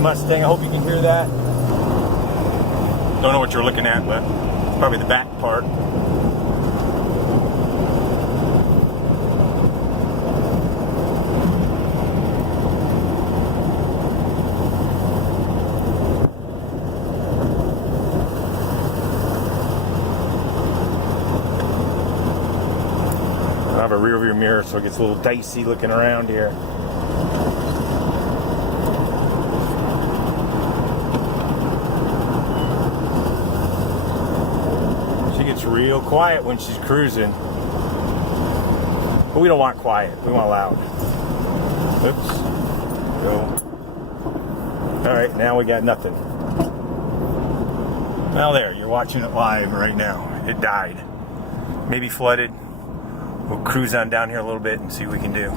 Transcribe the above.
Mustang. I hope you can hear that. Don't know what you're looking at, but probably the back part. I have a rear view mirror, so it gets a little dicey looking around here. She gets real quiet when she's cruising. But we don't want quiet, we want loud. Oops. Go. Alright, now we got nothing. Well, there, you're watching it live right now. It died. Maybe flooded. We'll cruise on down here a little bit and see what we can do.